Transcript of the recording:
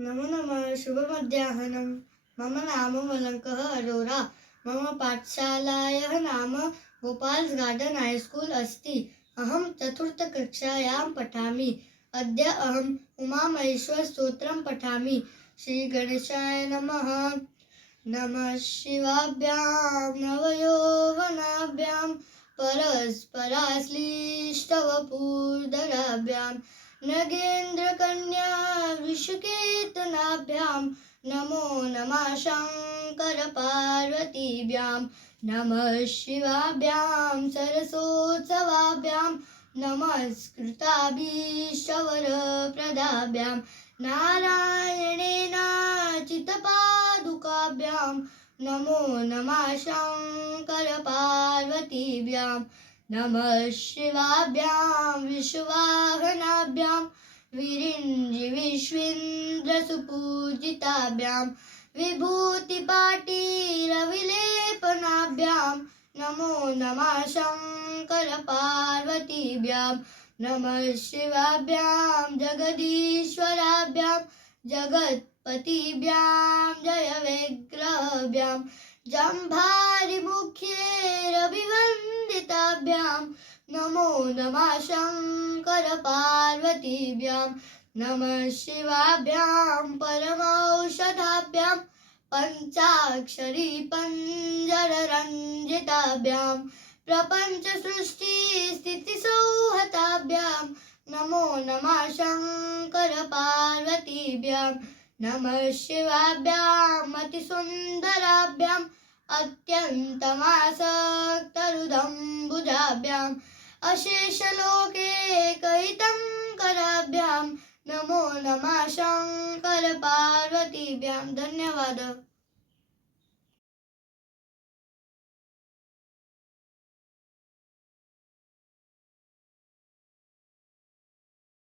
नमो नमः शुभमध्याह्नं। मम नाम मलङ्कः अरोरा। मम पाठशालायाः नाम गोपाल्स् गार्डन् हैस्कूल् अस्ति। अहं चतुर्थकक्षायां पठामि। अद्य अहम् उमामहेश्वरस्तोत्रं पठामि। श्रीगणेशाय नमः। नमः शिवाभ्यां नवयौवनाभ्यां परस्पराश्लिष्टवपुर्धराभ्यां नगेन्द्रकन्या विषुकेतनाभ्यां नमो नमः शङ्करपार्वतीभ्यां नमः शिवाभ्यां सरसोत्सवाभ्यां नमस्कृताभीष्टवरप्रदाभ्यां नारायणेनाचितपादुकाभ्यां नमो नमः शङ्करपार्वतीभ्यां नमः शिवाभ्यां विश्ववाहनाभ्यां विरिञ्जिविश्वेन्द्रसुपूजिताभ्यां विभूतिपाटीरविलेपनाभ्यां नमो नमः शङ्करपार्वतीभ्यां नमः शिवाभ्यां जगदीश्वराभ्यां जगत्पतिभ्यां जयविग्रहभ्यां जम्भारिमुख्यैरभिवन्दिताभ्यां नमो नमः शङ्करपार्वतीभ्यां नमः शिवाभ्यां परमौषधाभ्यां पञ्चाक्षरी पञ्जररञ्जिताभ्यां प्रपञ्चसृष्टिस्थितिसौहताभ्यां नमो नमः शङ्करपार्वतीभ्यां नमः शिवाभ्यां अतिसुन्दराभ्याम् अत्यन्तमासक्तरुदम्बुजाभ्याम् अशेषलोकैकहितङ्कराभ्यां नमो नमः शङ्करपार्वतीभ्यां। धन्यवादः।